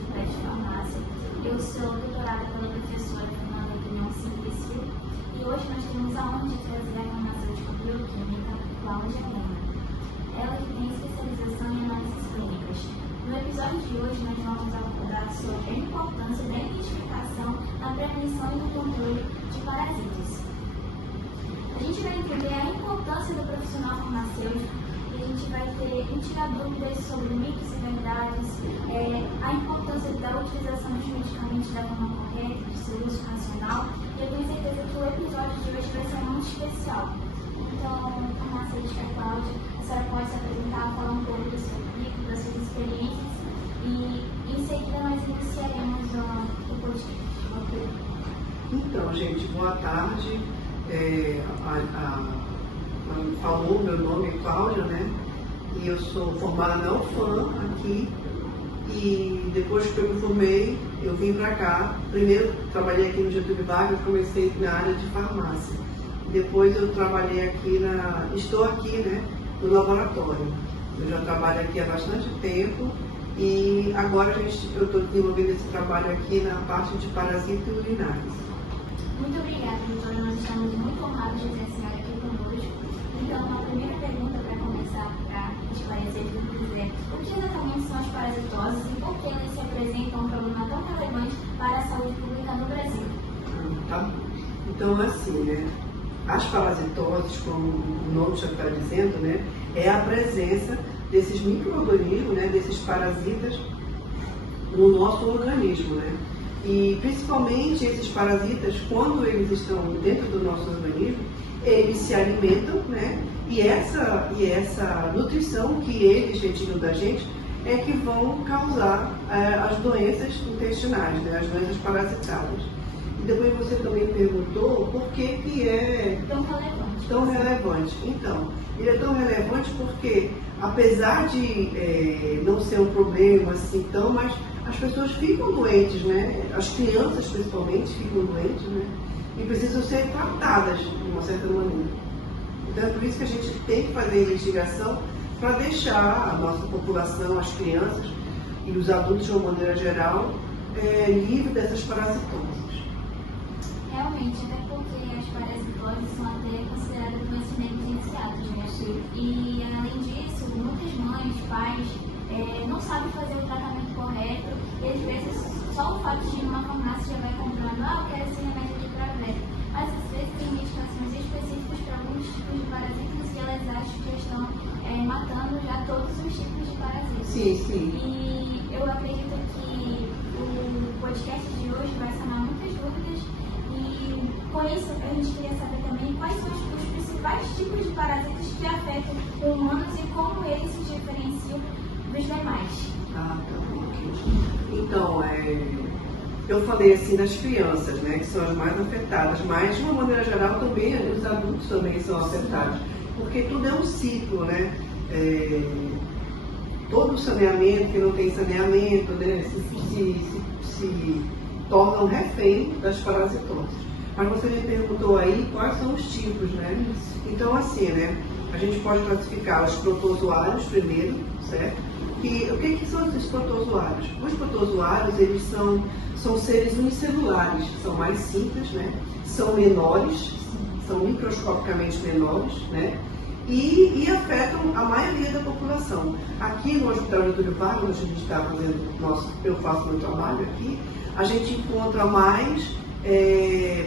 Faculdade de Farmácia. Eu sou doutorada pela professora Fernanda Guilherme Simplício e hoje nós temos a honra de trazer a farmacêutica bioquímica Cláudia Lema. Ela que tem especialização em análises clínicas. No episódio de hoje nós vamos abordar sobre a importância da identificação na prevenção e no controle de parasitas. A gente vai entender a importância do profissional farmacêutico e a gente vai tirar dúvidas sobre mitos e verdades, a importância da utilização dos medicamentos da forma correta, do seu uso racional. E eu tenho certeza que o episódio de hoje vai ser muito especial. Então, farmacêutica Cláudia, a senhora pode se apresentar, falar um pouco do seu currículo, das suas experiências e em seguida nós iniciaremos o podcast. Então, gente, boa tarde. Falou, meu nome é Cláudia, né? E eu sou formada na UFAM aqui. E depois que eu me formei, eu vim para cá. Primeiro trabalhei aqui no Getúlio Vargas, comecei na área de farmácia. Depois eu trabalhei aqui estou aqui, né, no laboratório. Eu já trabalho aqui há bastante tempo e agora eu estou desenvolvendo esse trabalho aqui na parte de parasitas urinários. Muito obrigada, doutora. Nós estamos muito honrados de ter a senhora aqui conosco. Então, a primeira pergunta para começar, para esclarecer dúvidas é: o que exatamente são as parasitoses e por que elas se apresentam um problema tão relevante para a saúde pública no Brasil? Tá? Então, assim, né? As parasitoses, como o nome já está dizendo, né, é a presença desses micro-organismos, né, desses parasitas no nosso organismo, né? E principalmente esses parasitas, quando eles estão dentro do nosso organismo, eles se alimentam, né? E essa nutrição que eles retiram da gente é que vão causar as doenças intestinais, né? As doenças parasitárias. E depois você também perguntou por que é tão relevante. Então, ele é tão relevante porque, apesar de não ser um problema assim tão, mas as pessoas ficam doentes, né? As crianças principalmente ficam doentes, né? E precisam ser tratadas de uma certa maneira. Então é por isso que a gente tem que fazer a investigação para deixar a nossa população, as crianças e os adultos de uma maneira geral, livre dessas parasitoses. Realmente, até porque as parasitoses são até consideradas doenças negligenciadas, né? E além disso, muitas mães, pais não sabem fazer o tratamento correto e às vezes só o fato de ir numa farmácia já vai comprando, eu quero esse remédio aqui para breve. Mas às vezes tem medicações específicas para alguns tipos de parasitas e elas acham que estão matando já todos os tipos de parasitas. Sim. E eu acredito que o podcast de hoje vai sanar muitas dúvidas. E com isso, a gente queria saber também quais são os principais tipos de parasitas que afetam humanos e como eles se diferenciam dos demais. Tá bom. Então, eu falei assim das crianças, né, que são as mais afetadas, mas de uma maneira geral também os adultos também são afetados, porque tudo é um ciclo, né? Todo saneamento que não tem saneamento, né, se tornam refém das parasitoses. Mas você me perguntou aí quais são os tipos, né? Então, assim, né? A gente pode classificar os protozoários primeiro, certo? E o que são esses protozoários? Os protozoários, eles são seres unicelulares, são mais simples, né? São menores, são microscopicamente menores, né? E afetam a maioria da população. Aqui no Hospital Getúlio Vargas, onde a gente está fazendo eu faço meu trabalho aqui, a gente encontra mais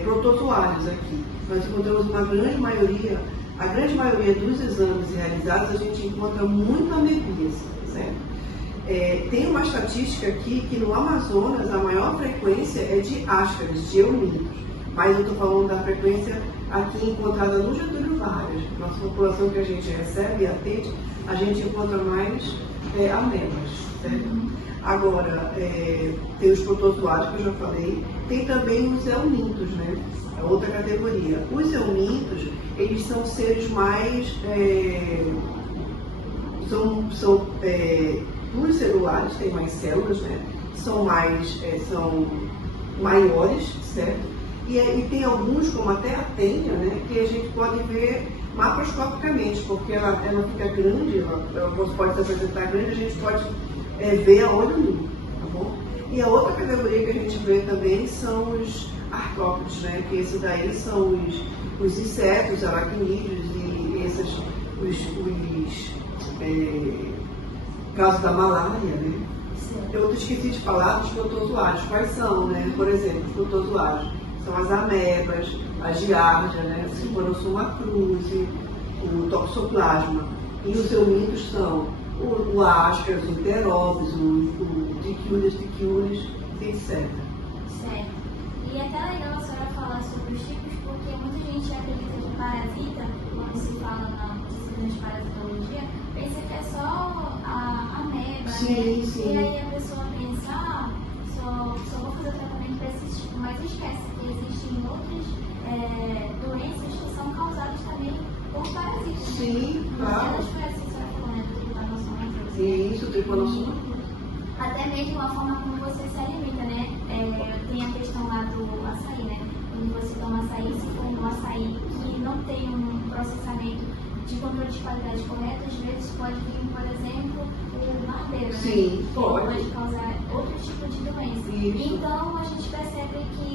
protozoários aqui. Nós encontramos uma grande maioria, a grande maioria dos exames realizados, a gente encontra muita amebíase, certo? Tem uma estatística aqui que no Amazonas a maior frequência é de ácaros, de eumintos. Mas eu estou falando da frequência aqui encontrada no Getúlio Vargas. Nossa população que a gente recebe e atende, a gente encontra mais amebas, certo? Agora, tem os protozoários que eu já falei, tem também os eumintos, né? É outra categoria. Os eumintos, eles são seres mais, são pluricelulares, tem mais células, né? São maiores, certo? E tem alguns, como até a tênia, né? Que a gente pode ver macroscopicamente, porque ela fica grande, ela pode se apresentar grande, a gente pode ver a olho nu, tá bom? E a outra categoria que a gente vê também são os artrópodes, né? Que esses daí são os insetos, aracnídeos e esses, casos da malária, né? Eu esqueci de falar dos protozoários. Quais são, né? Por exemplo, os protozoários são as amebas, a giardia, né? O Siphonossoma cruzi, o toxoplasma. E os eumintos são o ascaris, o pterópolis, o diculis, etc. Certo. E é até legal a senhora falar sobre os tipos, porque muita gente acredita que parasita, quando se fala na disciplina de parasitologia, pensa que é só a ameba, Sim, né? sim. E aí a pessoa pensa, só vou fazer o tratamento para esse tipo, mas esquece que existem outras doenças que são causadas também por parasitas. Sim, claro. Elas foi assim, a senhora falou, né, do Trypanosoma cruzi. Isso, Trypanosoma cruzi. Até mesmo a forma como você se alimenta, né? Tem a questão lá do açaí, né? Quando você toma açaí, se for um açaí que não tem um processamento de controle de qualidade correto, às vezes pode vir, por exemplo, o mardeiro, Sim, né? pode. Pode causar outro tipo de doença. Isso. Então, a gente percebe que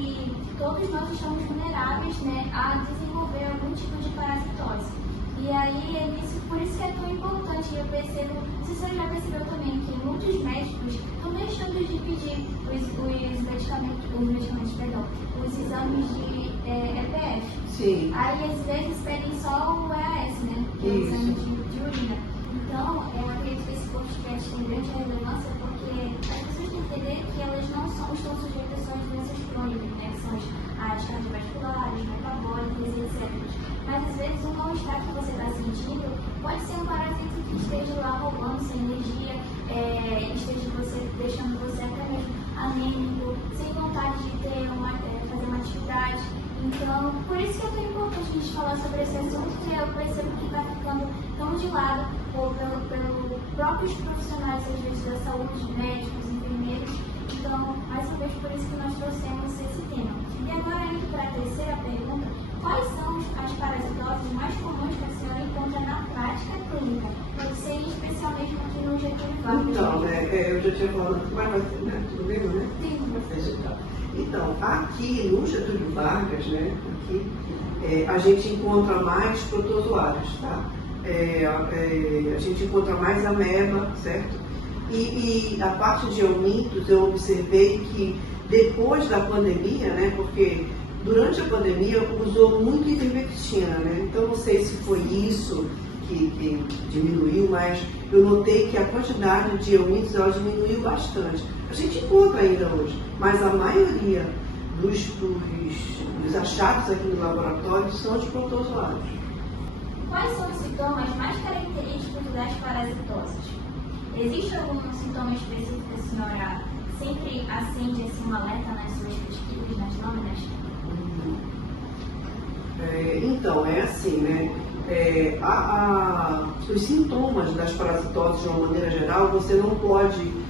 todos nós estamos vulneráveis, né, a desenvolver algum tipo de parasitose. E aí, por isso que é tão importante, eu percebo, se você já percebeu também, que muitos médicos estão deixando de pedir os exames de EPF. Sim. Aí, às vezes, pedem só o EAS, né, que é o exame de urina. Então, eu acredito que esse podcast tem grande relevância, porque as pessoas têm que entender que elas não estão sujeitas só às doenças crônicas, né, que são as cardiovasculares, metabólicas, etc. Mas às vezes o mal-estar que você está sentindo pode ser um parasita que esteja lá roubando sua energia, esteja deixando você até mesmo anêmico, sem vontade de fazer uma atividade. Então, por isso que é tão importante a gente falar sobre esse assunto, que eu percebo que está ficando tão de lado pelos próprios profissionais, às vezes, da saúde, médicos, enfermeiros. Então, mais uma vez, por isso que nós trouxemos esse tema. E agora, indo para a terceira pergunta, quais são as parasitoses mais comuns que a senhora encontra na prática clínica? Pode ser especial mesmo aqui no Getúlio Vargas. Então, eu já tinha falado, mas vai ser, né? Tudo bem, né? Sim. Vai ser geral. Então, aqui no Getúlio Vargas, né? Aqui, a gente encontra mais protozoários, tá? A gente encontra mais ameba, certo? E a parte de eumintos, eu observei que depois da pandemia, né? Porque durante a pandemia usou muito ivermectina, né? Então não sei se foi isso que diminuiu, mas eu notei que a quantidade de eumintos ela diminuiu bastante. A gente encontra ainda hoje, mas a maioria dos achados aqui no laboratório são de protozoários. Quais são os sintomas mais característicos das parasitoses? Existe algum sintoma específico que a senhora sempre acende assim, um alerta nas suas pesquisas, nas lâminas? Então, é assim, né? Os sintomas das parasitoses, de uma maneira geral, você não pode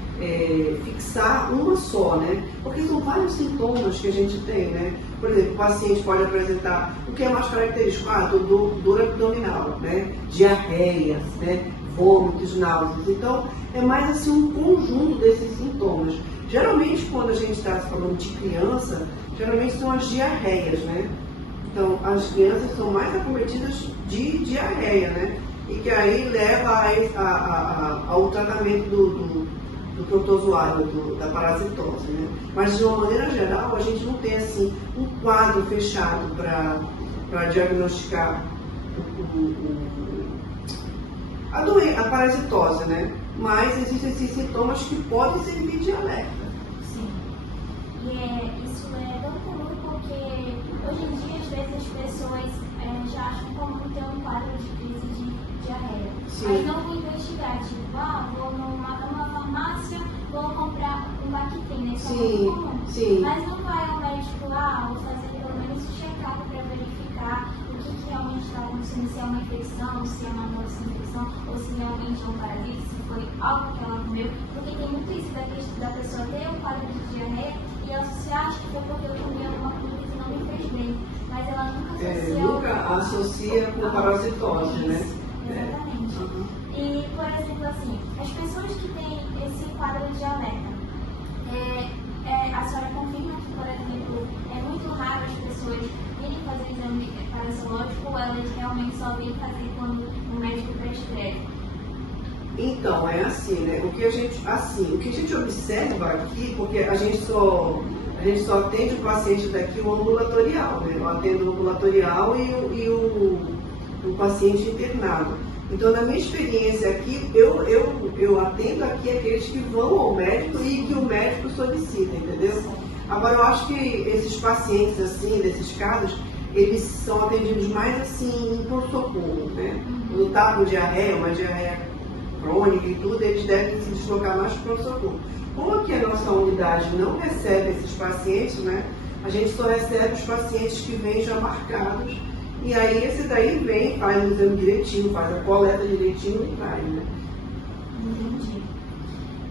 fixar uma só, né? Porque são vários sintomas que a gente tem, né? Por exemplo, o paciente pode apresentar o que é mais característico, dor abdominal, né? Diarreias, né? Vômitos, náuseas. Então, é mais assim um conjunto desses sintomas. Geralmente, quando a gente está falando de criança, geralmente são as diarreias, né? Então, as crianças são mais acometidas de diarreia, né? E que aí leva ao tratamento do protozoário, da parasitose, né? Mas, de uma maneira geral, a gente não tem, assim, um quadro fechado para diagnosticar a parasitose, né? Mas existem esses sintomas que podem servir de alerta. Sim. E isso é tão comum porque hoje em dia, às vezes, as pessoas já acham comum ter um quadro de crise de diarreia. Sim. Aí não vou investigar, tipo, vou numa farmácia, vou comprar um Bactrim, né? Que é muito comum. Sim. Mas não vai ao médico lá, vou fazer pelo menos um check-up para verificar o que realmente está acontecendo, se é uma infecção, se é uma nova infecção, ou se realmente é um parasita, se foi algo que ela comeu, porque tem muito isso da pessoa ter um quadro de diarreia e ela se acha que foi porque eu comi alguma comida que não me fez bem, mas ela nunca associa com parasitose, né? Exatamente. Uhum. E, por exemplo, assim, as pessoas que têm esse quadro de alerta, só vem fazer quando o médico prescreve? Então, é assim, né? O que a gente observa aqui, porque a gente só atende o paciente daqui o ambulatorial, né? Eu atendo o ambulatorial e o paciente internado. Então, na minha experiência aqui, eu atendo aqui aqueles que vão ao médico e que o médico solicita, entendeu? Agora, eu acho que esses pacientes, assim, desses casos, eles são atendidos mais, assim, em pronto-socorro, né? Quando está com diarreia, uma diarreia crônica e tudo, eles devem se deslocar mais para o pronto-socorro. Como aqui a nossa unidade não recebe esses pacientes, né? A gente só recebe os pacientes que vêm já marcados. E aí esse daí vem, faz o exame direitinho, faz a coleta direitinho e traz, né? Entendi.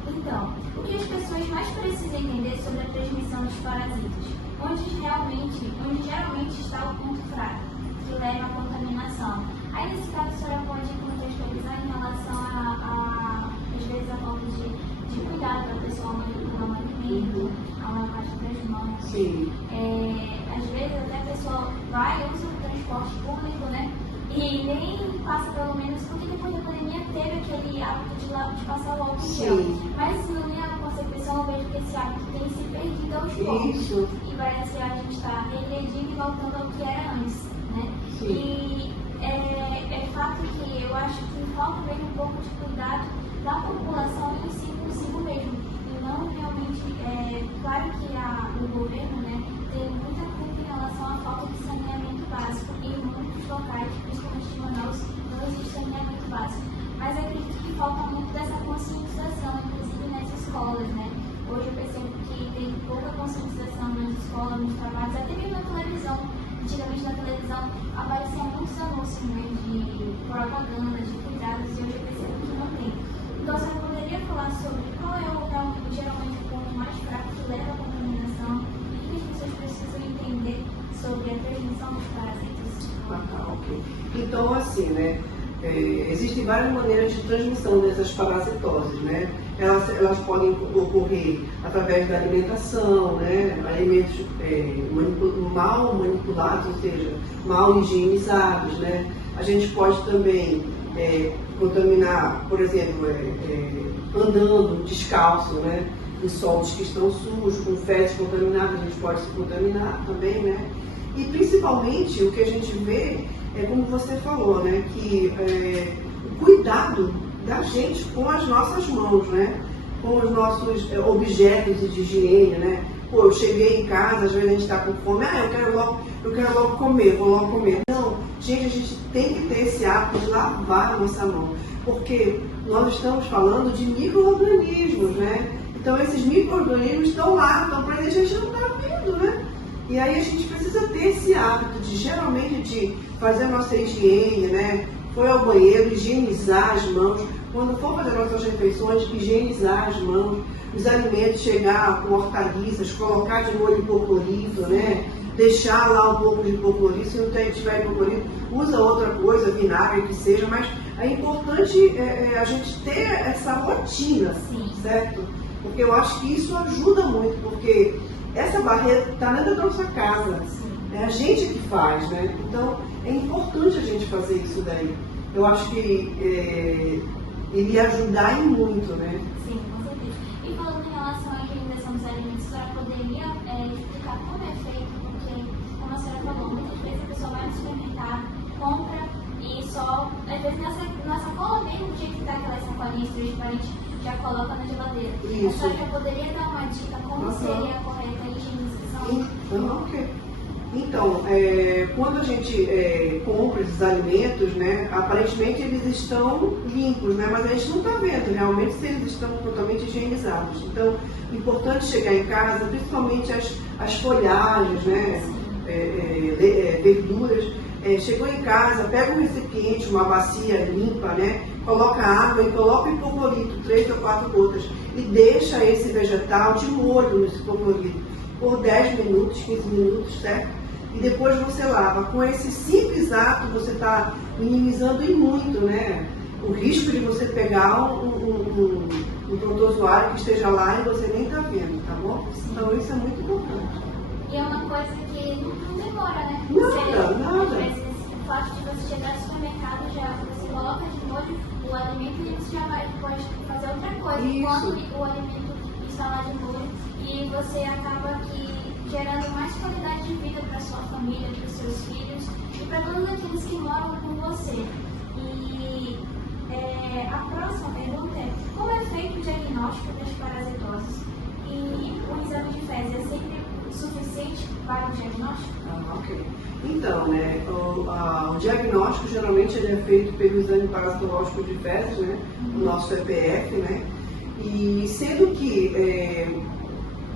Então, o que as pessoas mais precisam entender sobre a transmissão dos parasitas? Onde geralmente está o ponto fraco, que leva à contaminação. Aí nesse caso a senhora pode contextualizar em relação às vezes, a falta de cuidado para a pessoa manipular um alimento, a lavagem das mãos. Sim. Às vezes até a pessoa vai e usa o transporte público, né? E nem passa pelo menos, porque depois da pandemia teve aquele hábito de passar o álcool em gel. Mas na minha concepção eu vejo que esse hábito tem se perdido aos poucos. Isso. E parece que a gente está regredindo e voltando ao que era antes, né? Sim. E é fato que eu acho que falta mesmo um pouco de cuidado da população em si consigo mesmo. E não realmente, claro que o governo, né, tem muita culpa em relação à falta de saneamento básico. E em muitos locais, principalmente em Manaus, não existe saneamento básico. Mas acredito que falta muito dessa conscientização, inclusive nas escolas, né? Hoje eu percebo que tem pouca conscientização nas escolas, nos trabalhos, até mesmo na televisão. Antigamente na televisão apareciam muitos anúncios, né, de propaganda, de cuidados, e hoje eu percebo que não tem. Então você poderia falar sobre qual é geralmente o ponto mais fraco que leva à contaminação e o que as pessoas precisam entender sobre a transmissão dos parasitas? Ok. Então, assim, né? Existem várias maneiras de transmissão dessas parasitoses, né? Elas podem ocorrer através da alimentação, né? Alimentos mal manipulados, ou seja, mal higienizados, né? A gente pode também contaminar, por exemplo, andando descalço, né? Em solos que estão sujos, com fezes contaminadas, a gente pode se contaminar também, né? E principalmente o que a gente vê é como você falou, né, que o cuidado da gente com as nossas mãos, né, com os nossos objetos de higiene, né. Pô, eu cheguei em casa, às vezes a gente está com fome, eu quero logo comer, vou logo comer. Não, gente, a gente tem que ter esse hábito de lavar a nossa mão, porque nós estamos falando de micro-organismos, né. Então esses micro-organismos estão lá, estão presentes, a gente não está vendo, né. E aí a gente precisa ter esse hábito de, geralmente, de fazer a nossa higiene, né? Foi ao banheiro, higienizar as mãos. Quando for fazer nossas refeições, higienizar as mãos. Os alimentos, chegar com hortaliças, colocar de molho hipoclorito, né? Deixar lá um pouco de hipoclorito. Se não tiver hipoclorito, usa outra coisa, vinagre, que seja. Mas é importante a gente ter essa rotina, certo? Porque eu acho que isso ajuda muito, porque essa barreira está dentro da nossa casa, é a gente que faz, né? Então é importante a gente fazer isso daí. Eu acho que iria ajudar em muito, né? Sim, com certeza. E falando em relação à higienização dos alimentos, a senhora poderia explicar como é feito? Porque, como a senhora falou, muitas vezes a pessoa vai no supermercado, compra e só, às vezes na sacola mesmo, do jeito que está aquelas sacolinhas transparentes, já coloca na geladeira. Isso. A senhora já poderia dar uma dica como seria a correta higienização? Então, quando a gente compra esses alimentos, né, aparentemente eles estão limpos, né, mas a gente não está vendo realmente se eles estão totalmente higienizados. Então, é importante chegar em casa, principalmente as folhagens, né, verduras. Chegou em casa, pega um recipiente, uma bacia limpa, né, coloca água e coloca hipoclorito, 3 ou 4 gotas, e deixa esse vegetal de molho nesse hipoclorito por 10 minutos, 15 minutos, certo? E depois você lava. Com esse simples ato, você está minimizando e muito, né, o risco de você pegar um protozoário que esteja lá e você nem está vendo, tá bom? Então isso é muito importante. E é uma coisa que não demora, né? Nada. Às vezes fato de você chegar no supermercado, já você coloca de molho o alimento e você já pode fazer outra coisa enquanto o alimento está lá de molho, e você acaba aqui gerando mais qualidade de vida para sua família, para os seus filhos e para todos aqueles que moram com você. E a próxima pergunta é: como é feito o diagnóstico das parasitoses? E o exame de fezes é sempre suficiente para o diagnóstico? Ok. Então, né, o diagnóstico geralmente ele é feito pelo exame parasitológico de fezes, né, o nosso EPF, né, e sendo que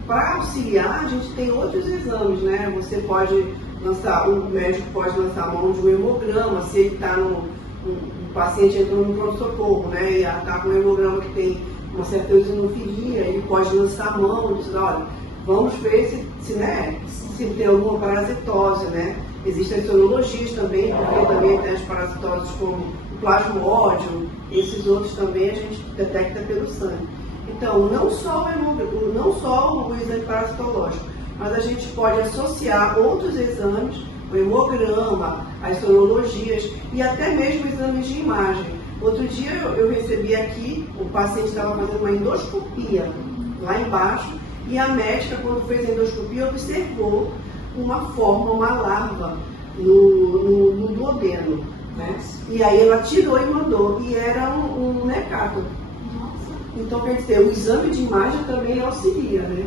para auxiliar a gente tem outros exames, né, você pode lançar, o médico pode lançar a mão de um hemograma, se ele está um paciente entrou no pronto-socorro, né, e está com um hemograma que tem uma certa eosinofilia, ele pode lançar a mão e dizer, olha, vamos ver se tem alguma parasitose, né? Existem as sorologias também, porque também tem as parasitoses como o plasmódio, esses outros também a gente detecta pelo sangue. Então, não só o exame parasitológico, mas a gente pode associar outros exames, o hemograma, as sorologias e até mesmo exames de imagem. Outro dia eu recebi aqui, o paciente estava fazendo uma endoscopia lá embaixo, e a médica, quando fez a endoscopia, observou uma larva no duodeno, né? E aí ela tirou e mandou, e era um necato. Então, quer dizer, o exame de imagem também auxilia, né?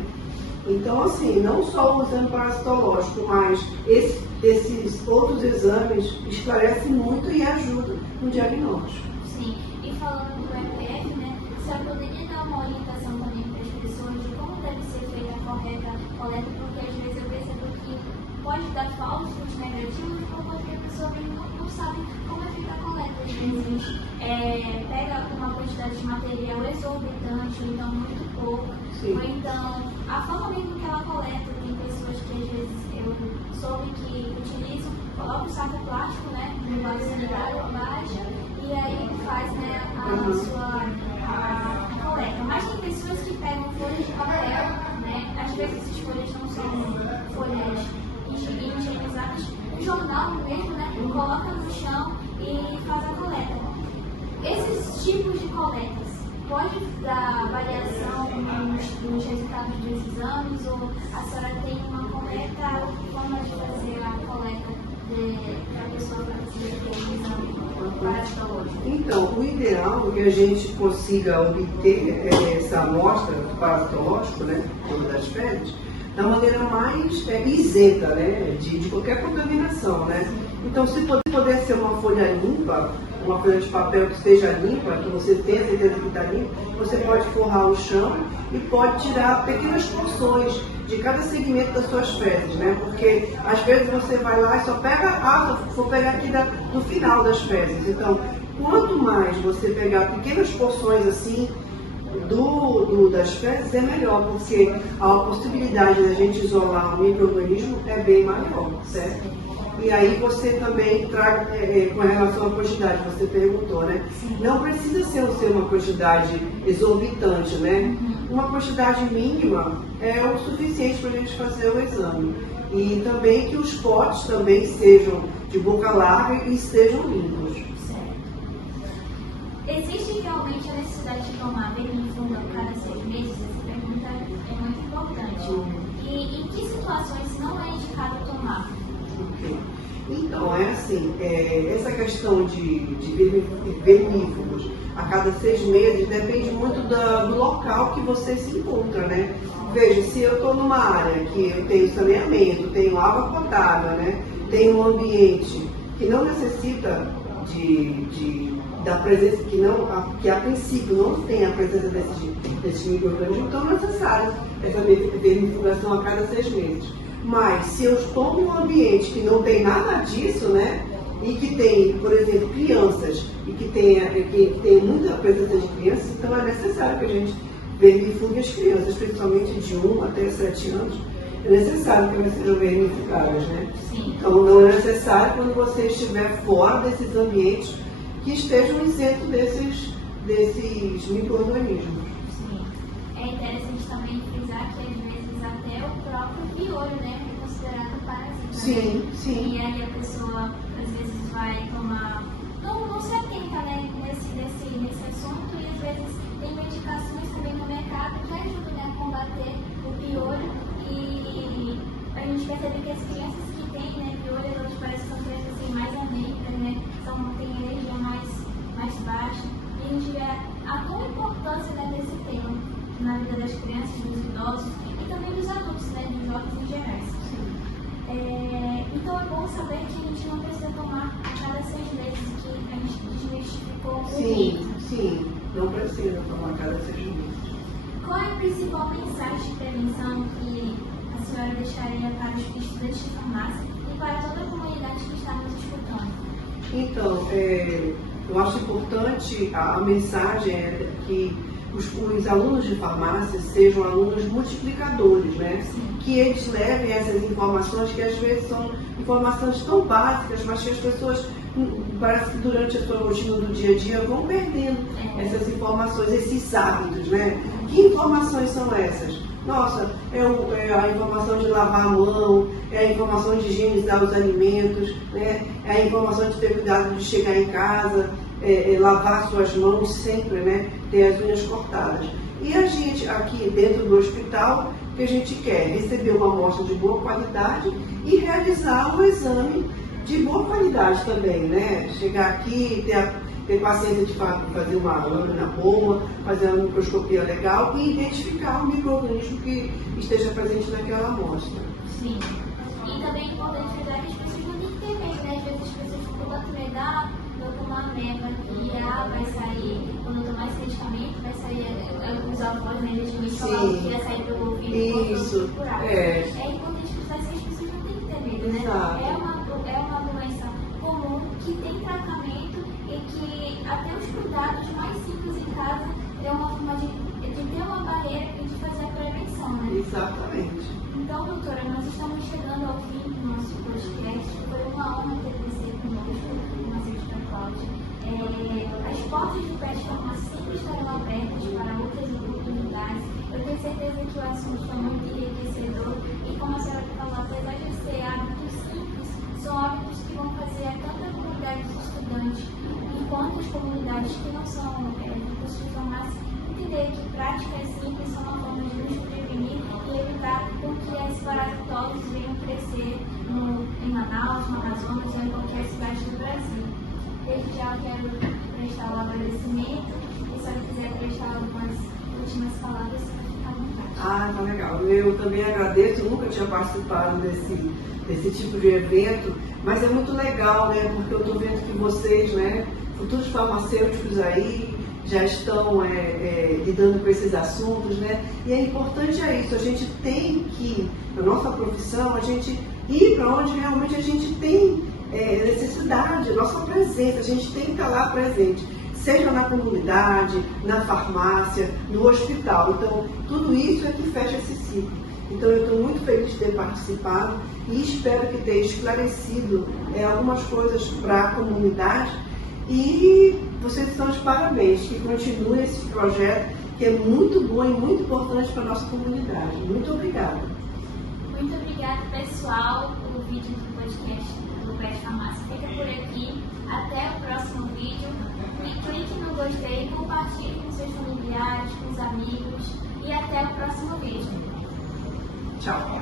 Então, assim, não só o exame parasitológico, mas esses outros exames esclarecem muito e ajudam no diagnóstico. Sim, e falando do EPF, né, você poderia dar uma orientação também para as pessoas de como deve ser feita a correta coleta, porque às vezes eu percebo que pode dar falsos negativos, porque a pessoa mesmo não sabe como é feita a coleta. Às vezes pega uma quantidade de material exorbitante, ou então muito pouco, ou então a forma mesmo que ela coleta. Tem pessoas que às vezes eu soube que utilizam, colocam o saco plástico, né, no vaso sanitário abaixo, e aí faz, né, a sua coleta. Mas tem pessoas que pegam folhas de papel, né, às vezes essas folhas não são folhas higienizadas, um jornal mesmo, né, coloca no chão e faz a coleta. Esses tipos de coletas pode dar variação nos resultados dos exames, ou a senhora tem uma correta forma de fazer a coleta para a pessoa fazer o exame parasitológico? Então, o ideal é que a gente consiga obter essa amostra do parasitológico, né, das fezes, da maneira mais isenta, né, de qualquer contaminação, né? Então, se puder ser uma folha limpa, uma folha de papel que esteja limpa, que você tenha certeza que está limpa, você pode forrar o chão e pode tirar pequenas porções de cada segmento das suas fezes, né? Porque às vezes você vai lá e só pega, vou pegar aqui do final das fezes. Então, quanto mais você pegar pequenas porções assim das fezes, é melhor, porque a possibilidade da gente isolar um micro-organismo é bem maior, certo? E aí você também traga, com relação à quantidade, você perguntou, né? Não precisa ser uma quantidade exorbitante, né? Uma quantidade mínima é o suficiente para a gente fazer o exame. E também que os potes também sejam de boca larga e estejam limpos. Certo. Existe realmente a necessidade de tomar vermífugo a cada 6 meses? Essa pergunta é muito importante. E em que situações não é indicado tomar? Okay. Então, assim, essa questão de vermífugos a cada 6 meses depende muito do local que você se encontra, né? Veja, se eu estou numa área que eu tenho saneamento, tenho água potável, né? Tenho um ambiente que não necessita da presença, que a princípio não tem a presença desses micro-organismos, então não é necessário essa vermifugação a cada 6 meses. Mas se eu estou num ambiente que não tem nada disso, né, e que tem, por exemplo, crianças, e que tem muita presença de crianças, então é necessário que a gente vermifugue as crianças, principalmente de 1 até 7 anos, é necessário que elas sejam vermifugadas, né? Sim. Então não é necessário quando você estiver fora desses ambientes que estejam isentos desses micro-organismos. Sim. É interessante também frisar que às vezes até o próprio piolho, né, é considerado parasita. Sim, né? sim. E aí a pessoa às vezes vai tomar, não se atenta, né, nesse assunto, e às vezes tem medicações também no mercado que ajudam, né, a combater o piolho, e a gente percebe que as crianças que têm, né, piolho, elas parecem que são crianças assim, mais anémicas, né, têm energia mais baixa, e a gente vê a boa importância, né, desse tema na vida das crianças, dos idosos e também dos adultos, né, dos jovens em geral. Então é bom saber que a gente não precisa tomar a cada 6 meses, que a gente desmistificou o mito. Sim, não precisa tomar a cada 6 meses. Qual é a principal mensagem de prevenção que a senhora deixaria para os estudantes de farmácia e para toda a comunidade que está nos escutando? Então, eu acho importante a mensagem é que os alunos de farmácia sejam alunos multiplicadores, né? Que eles levem essas informações, que às vezes são informações tão básicas, mas que as pessoas, parece que durante a sua rotina do dia a dia, vão perdendo essas informações, esses hábitos, né? Que informações são essas? Nossa, é a informação de lavar a mão, é a informação de higienizar os alimentos, né? É a informação de ter cuidado de chegar em casa, lavar suas mãos sempre, né? Ter as unhas cortadas. E a gente aqui dentro do hospital, que a gente quer receber uma amostra de boa qualidade e realizar um exame de boa qualidade também, né? Chegar aqui, ter paciência de fazer uma lâmina boa, fazer uma microscopia legal e identificar o micro-organismo que esteja presente naquela amostra. Sim. E também é importante frisar que as pessoas não têm que ter medo, né? Às vezes as pessoas ficam tanto medo, vou tomar meta e vai sair, quando eu tomar esse medicamento, vai sair, os avós, né, eles me falavam que ia sair pelo ouvido. Isso, é importante frisar que as pessoas não têm que ter medo, né? Exato. É uma doença comum que tem tratamento e que até os cuidados mais simples em casa é uma forma de ter uma barreira e de fazer a prevenção, né? Exatamente. Então, doutora, nós estamos chegando ao fim do nosso podcast. Foi uma honra ter você conosco, farmacêutica Cláudia. As portas do PET Farmácia sempre estarão abertas para outras oportunidades. Eu tenho certeza que o assunto foi muito enriquecedor e, como a senhora falou, apesar de ser hábitos simples, são hábitos que vão fazer tanto a comunidade dos estudantes quanto as comunidades que não são cursos de farmácia entender que práticas simples são uma forma de nos prevenir e evitar com que esses parasitoses venham crescer em Manaus, no Amazonas ou em qualquer cidade do Brasil. Desde já eu quero prestar o agradecimento e se eu quiser prestar algumas últimas palavras, você vai ficar à vontade. Tá legal. Eu também agradeço, eu nunca tinha participado desse tipo de evento, mas é muito legal, né? Porque eu estou vendo que vocês, né, futuros farmacêuticos aí, já estão lidando com esses assuntos, né? E é importante isso, a gente tem que, na nossa profissão, a gente ir para onde realmente a gente tem necessidade, nossa presença, a gente tem que estar lá presente, seja na comunidade, na farmácia, no hospital. Então, tudo isso é que fecha esse ciclo. Então, eu estou muito feliz de ter participado e espero que tenha esclarecido algumas coisas para a comunidade. E vocês estão de parabéns, que continue esse projeto que é muito bom e muito importante para a nossa comunidade. Muito obrigada. Muito obrigada, pessoal. O vídeo do podcast do PET Farmácia fica por aqui. Até o próximo vídeo. Clique no gostei, compartilhe com seus familiares, com os amigos. E até o próximo vídeo. Tchau.